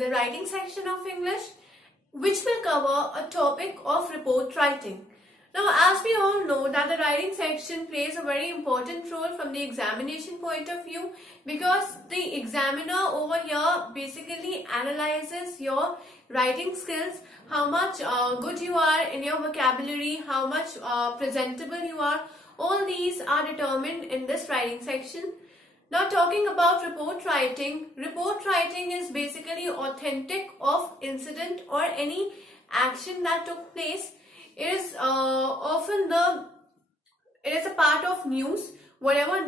the writing section of English, which will cover a topic of report writing. Now, as we all know that the writing section plays a very important role from the examination point of view, because the examiner over here basically analyzes your writing skills, how much good you are in your vocabulary, how much presentable you are. All these are determined in this writing section. Now, talking about report writing is basically authentic of incident or any action that took place. It is often it is a part of news. Whatever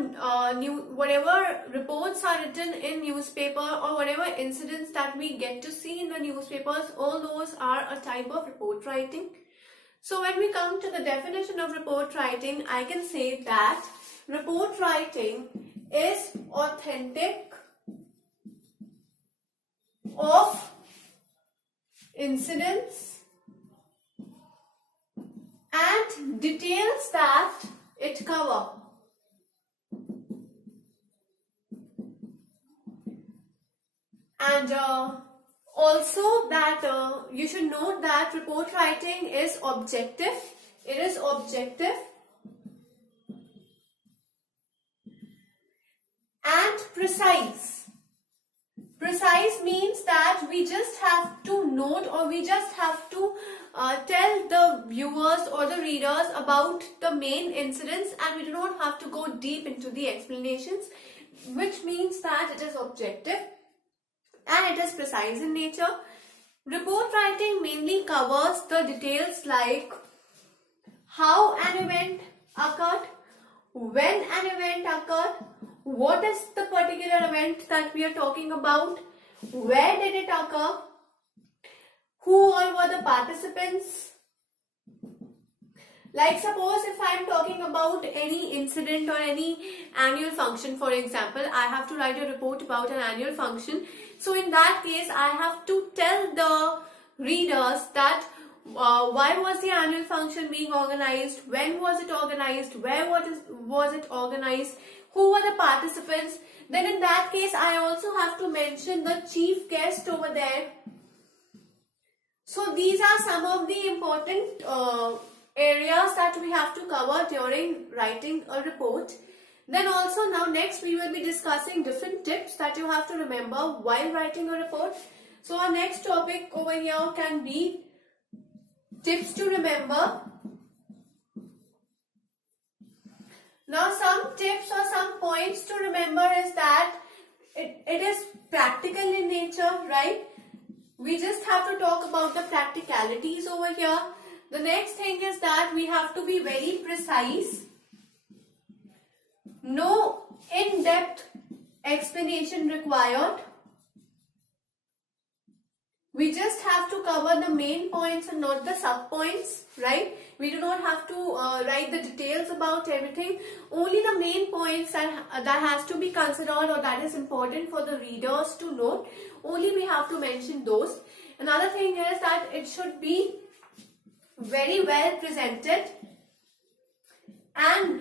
reports are written in newspaper, or whatever incidents that we get to see in the newspapers, all those are a type of report writing. So when we come to the definition of report writing, I can say that report writing is authentic of incidents and details that it covers. And also that you should note that report writing is objective. It is objective and precise. Precise means that we just have to note, or we just have to tell the viewers or the readers about the main incidents, and we do not have to go deep into the explanations, which means that it is objective and it is precise in nature. Report writing mainly covers the details like how an event occurred, when an event occurred, what is the particular event that we are talking about, where did it occur, who all were the participants. Like suppose if I am talking about any incident or any annual function, for example, I have to write a report about an annual function. So in that case, I have to tell the readers that why was the annual function being organized, when was it organized, where was it organized, who were the participants. Then in that case, I also have to mention the chief guest over there. So these are some of the important areas that we have to cover during writing a report. Then also now next we will be discussing different tips that you have to remember while writing a report. So our next topic over here can be tips to remember. Now some tips or some points to remember is that it is practical in nature, right? We just have to talk about the practicalities over here. The next thing is that we have to be very precise. No in-depth explanation required. We just have to cover the main points and not the sub-points, right? We do not have to write the details about everything. Only the main points that has to be considered, or that is important for the readers to note. Only we have to mention those. Another thing is that it should be very well presented, and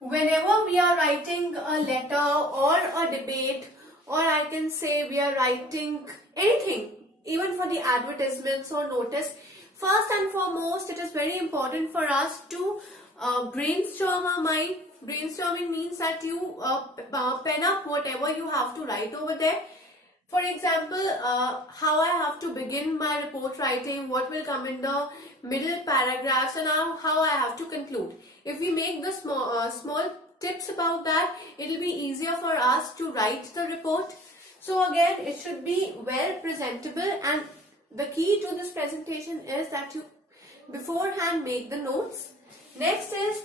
whenever we are writing a letter or a debate, or I can say we are writing anything, even for the advertisements or notice, first and foremost it is very important for us to brainstorm our mind. Brainstorming means that you pen up whatever you have to write over there. For example, how I have to begin my report writing, what will come in the middle paragraphs, and how I have to conclude. If we make the small tips about that, it will be easier for us to write the report. So again, it should be well presentable, and the key to this presentation is that you beforehand make the notes. Next is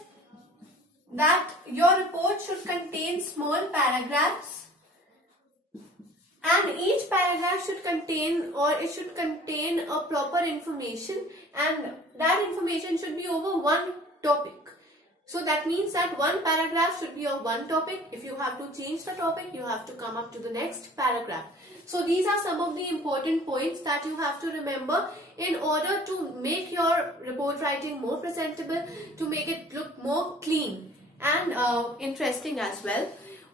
that your report should contain small paragraphs. And each paragraph should contain, or it should contain a proper information, and that information should be over one topic. So that means that one paragraph should be of one topic. If you have to change the topic, you have to come up to the next paragraph. So these are some of the important points that you have to remember in order to make your report writing more presentable, to make it look more clean and interesting as well.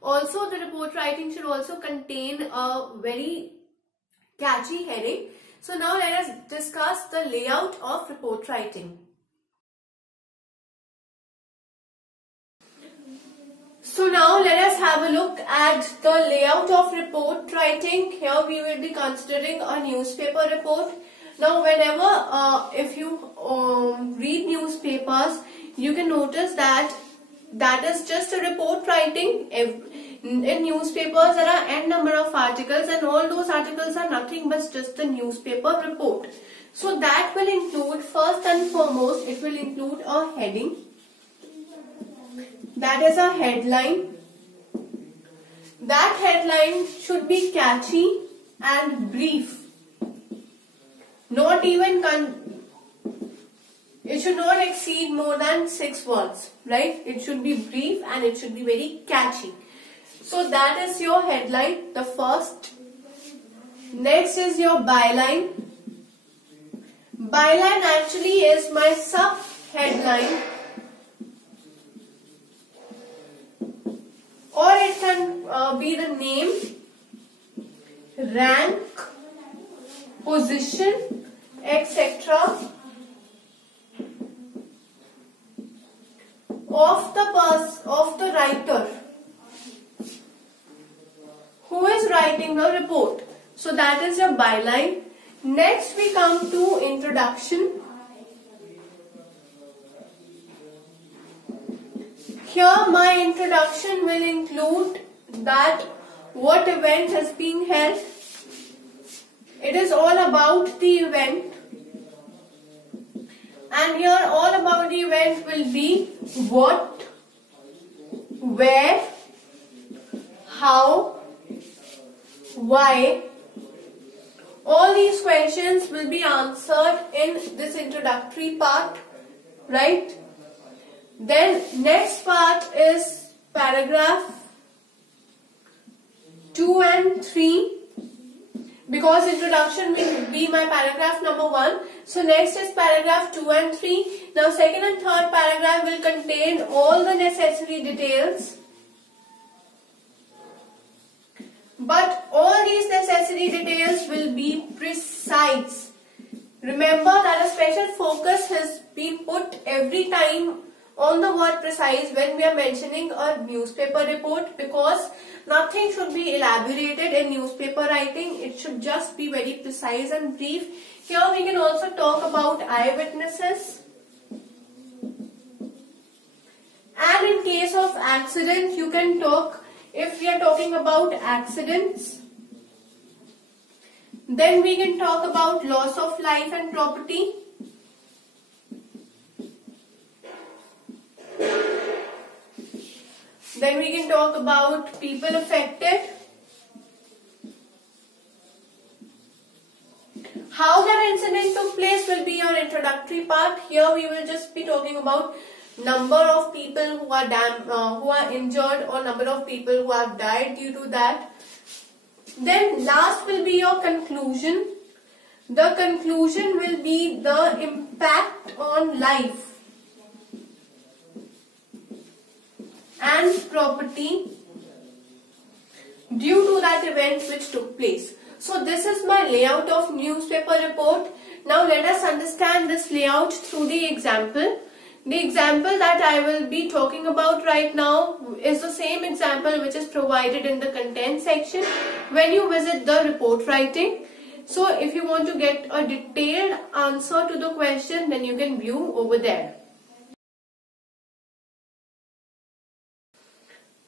Also, the report writing should also contain a very catchy heading. So now let us discuss the layout of report writing. So now let us have a look at the layout of report writing. Here we will be considering a newspaper report. Now whenever if you read newspapers, you can notice that is just a report writing. In newspapers there are n number of articles, and all those articles are nothing but just a newspaper report. So that will include, first and foremost, it will include a heading. That is a headline. That headline should be catchy and brief. Not even it should not exceed more than 6 words, right? It should be brief and it should be very catchy. So that is your headline, the first. Next is your byline. Byline actually is my sub-headline, or it can be the name, rank, position, etc. of the writer who is writing the report. So that is your byline. Next we come to introduction. Here my introduction will include that what event has been held. It is all about the event. And here all about the event will be what, where, how, why. All these questions will be answered in this introductory part, right? Then next part is paragraph 2 and 3. Because introduction will be my paragraph number 1. So next is paragraph 2 and 3. Now second and third paragraph will contain all the necessary details. But all these necessary details will be precise. Remember that a special focus has been put every time on the word precise when we are mentioning a newspaper report, because nothing should be elaborated in newspaper writing. It should just be very precise and brief. Here we can also talk about eyewitnesses. And in case of accident, you can talk, if we are talking about accidents, then we can talk about loss of life and property. Then we can talk about people affected. How that incident took place will be your introductory part. Here we will just be talking about number of people who are injured, or number of people who have died due to that. Then last will be your conclusion. The conclusion will be the impact on life and property due to that event which took place. So this is my layout of newspaper report. Now let us understand this layout through the example. The example that I will be talking about right now is the same example which is provided in the content section when you visit the report writing. So if you want to get a detailed answer to the question, then you can view over there.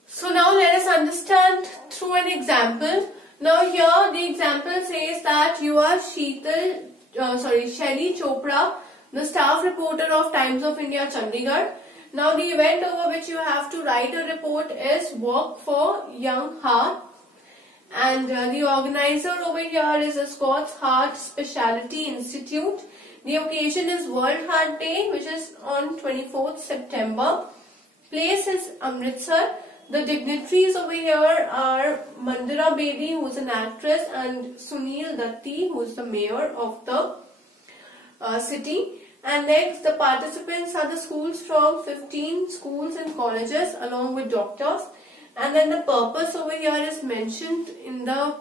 So now let us understand through an example. Now here the example says that you are Shelly Chopra, the staff reporter of Times of India, Chandigarh. Now the event over which you have to write a report is Walk for Young Heart. And the organizer over here is the Scots Heart Specialty Institute. The occasion is World Heart Day, which is on 24th September. Place is Amritsar. The dignitaries over here are Mandira Bedi, who is an actress, and Sunil Datti, who is the mayor of the city. And next, the participants are the schools from 15 schools and colleges along with doctors. And then the purpose over here is mentioned in the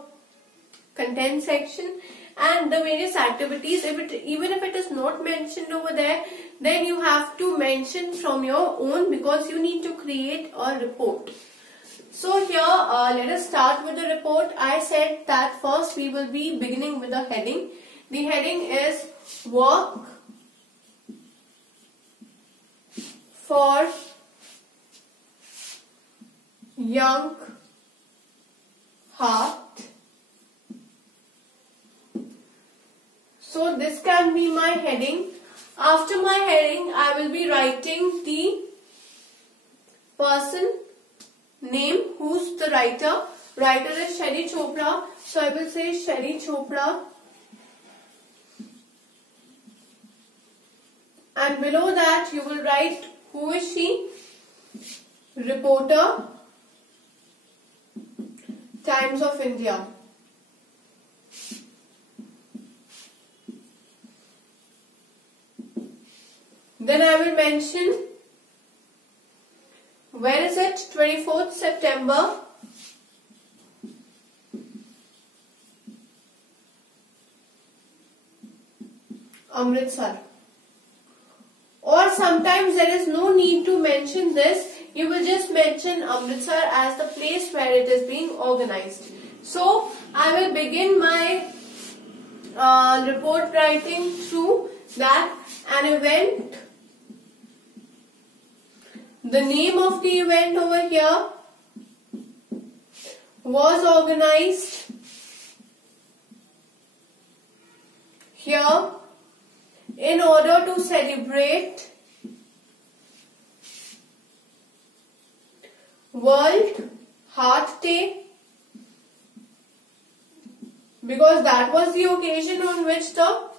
content section, and the various activities. Even if it is not mentioned over there, then you have to mention from your own, because you need to create a report. So here, let us start with the report. I said that first we will be beginning with the heading. The heading is work for young heart. So this can be my heading. After my heading, I will be writing the person name, who's the writer. Writer is Sherry Chopra. So I will say Sherry Chopra. And below that you will write who is she. Reporter, Times of India. Then I will mention, where is it? 24th September. Amritsar. Or sometimes there is no need to mention this. You will just mention Amritsar as the place where it is being organized. So I will begin my report writing through that. An event. The name of the event over here was organized here in order to celebrate World Heart Day, because that was the occasion on which the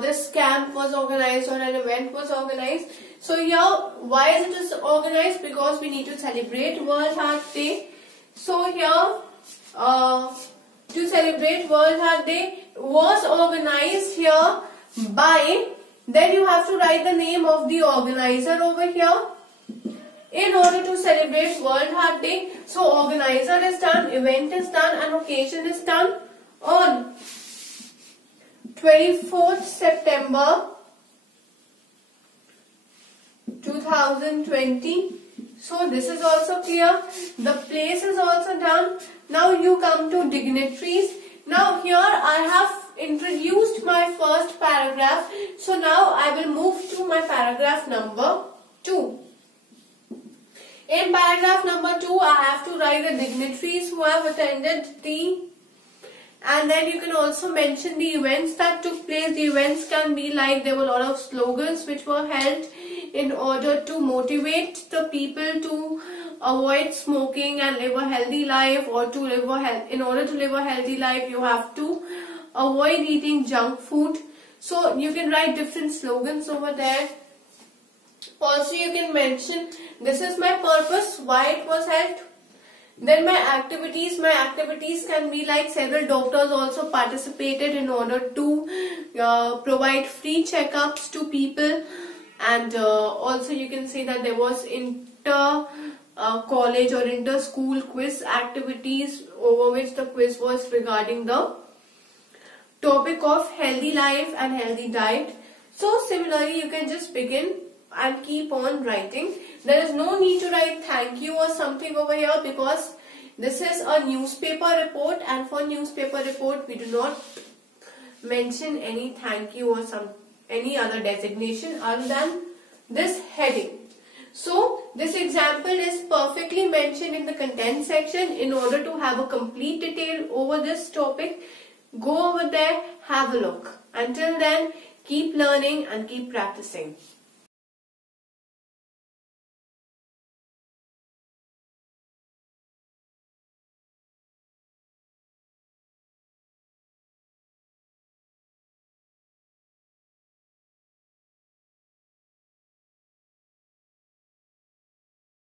this camp was organized, or an event was organized. So here, why is it organized? Because we need to celebrate World Heart Day. So here, to celebrate World Heart Day was organized here by, then you have to write the name of the organizer over here. In order to celebrate World Heart Day, so organizer is done, event is done, and occasion is done on 24th September 2020. So this is also clear. The place is also done. Now you come to dignitaries. Now here I have introduced my first paragraph. So now I will move to my paragraph number 2. In paragraph number 2, I have to write the dignitaries who have attended the, and then you can also mention the events that took place. The events can be like, there were a lot of slogans which were held in order to motivate the people to avoid smoking and live a healthy life, or to live in order to live a healthy life, you have to avoid eating junk food. So you can write different slogans over there. Also you can mention, this is my purpose, why it was held. Then my activities can be like, several doctors also participated in order to provide free checkups to people. And also you can say that there was inter-college or inter-school quiz activities, over which the quiz was regarding the topic of healthy life and healthy diet. So similarly you can just begin and keep on writing. There is no need to write thank you or something over here, because this is a newspaper report, and for newspaper report we do not mention any thank you or any other designation other than this heading. So this example is perfectly mentioned in the content section. In order to have a complete detail over this topic, go over there, have a look. Until then, keep learning and keep practicing.